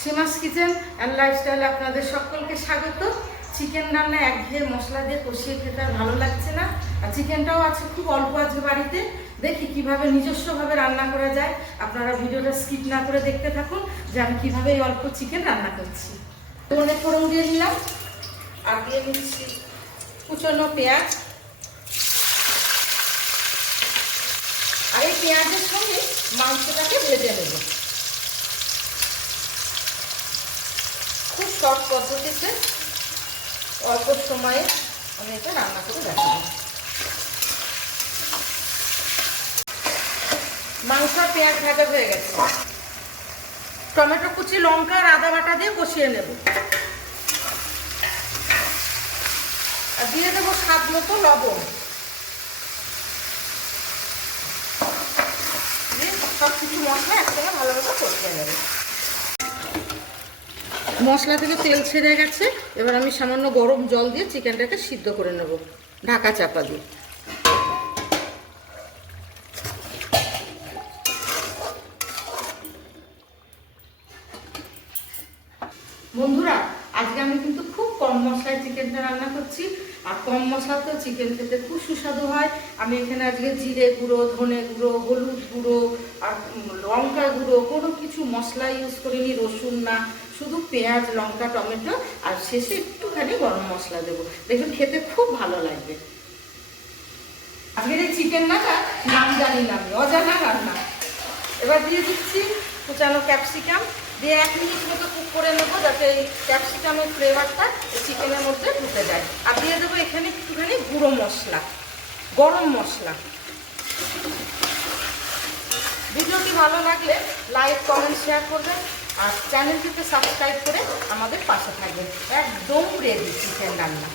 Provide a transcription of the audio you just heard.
সীমাস kitchen and লাইফস্টাইলে আপনাদের সকলকে স্বাগত। চিকেন রান্না একঘেয়ে মশলা দিয়ে কষিয়ে খেতে আর ভালো লাগছে না, আর চিকেনটাও আছে খুব অল্প আছে বাড়িতে। দেখি কিভাবে নিজস্বভাবে রান্না করা যায়। আপনারা ভিডিওটা স্কিপ না করে দেখতে থাকুন যে আমি কীভাবে এই অল্প চিকেন রান্না করছি। অনেক ফোড়ন দিয়ে নিলাম আর দিয়ে নিচ্ছি কুচনো পেঁয়াজ। আর এই পেঁয়াজের সঙ্গে মাংসটাকে ভেজে নেব খুব শর্ট পদ্ধতিতে। অল্প সময়ে আমি এটা রান্না করে দেখাবো। মাংস আর পেঁয়াজ ভাজা হয়ে গেছে। টমেটো কুচি, লঙ্কা আর আদা বাটা দিয়ে কষিয়ে নেব আর দিয়ে দেবো স্বাদ মতো লবণ। সব কিছু মশলা একসঙ্গে ভালোভাবে কষিয়ে নেব। মশলা থেকে তেল ছেড়ে গেছে, এবার আমি সামান্য গরম জল দিয়ে চিকেনটাকে সিদ্ধ করে নেব ঢাকা চাপা দিয়ে। বন্ধুরা, আজকে আমি কিন্তু খুব কম মশলায় চিকেনটা রান্না করছি, আর কম মশলাতেও চিকেন খেতে খুব সুস্বাদু হয়। আমি এখানে আজকে জিরে গুঁড়ো, ধনে গুঁড়ো, হলুদ গুঁড়ো আর লঙ্কা গুঁড়ো কোনো কিছু মশলা ইউজ করিনি, রসুন না, শুধু পেঁয়াজ, লঙ্কা, টমেটো আর শেষে একটুখানি গরম মশলা দেবো। দেখবেন খেতে খুব ভালো লাগবে। আজকের এই চিকেন নাম জানি না, আমি অজানা রান্না। এবার দিয়ে দিচ্ছি কুচানো ক্যাপসিকাম, দিয়ে 1 মিনিট মতো কুক করে নেবো যাতে এই ক্যাপসিকামের ফ্লেভারটা চিকেনের মধ্যে ঢুকে যায়। আর দিয়ে দেবো এখানে একটুখানি গুঁড়ো মশলা, গরম মশলা। ভিডিওটি ভালো লাগলে লাইক, কমেন্ট, শেয়ার করবেন আর চ্যানেলটিতে সাবস্ক্রাইব করে আমাদের পাশে থাকবেন। একদম রেডি চিকেন রান্না।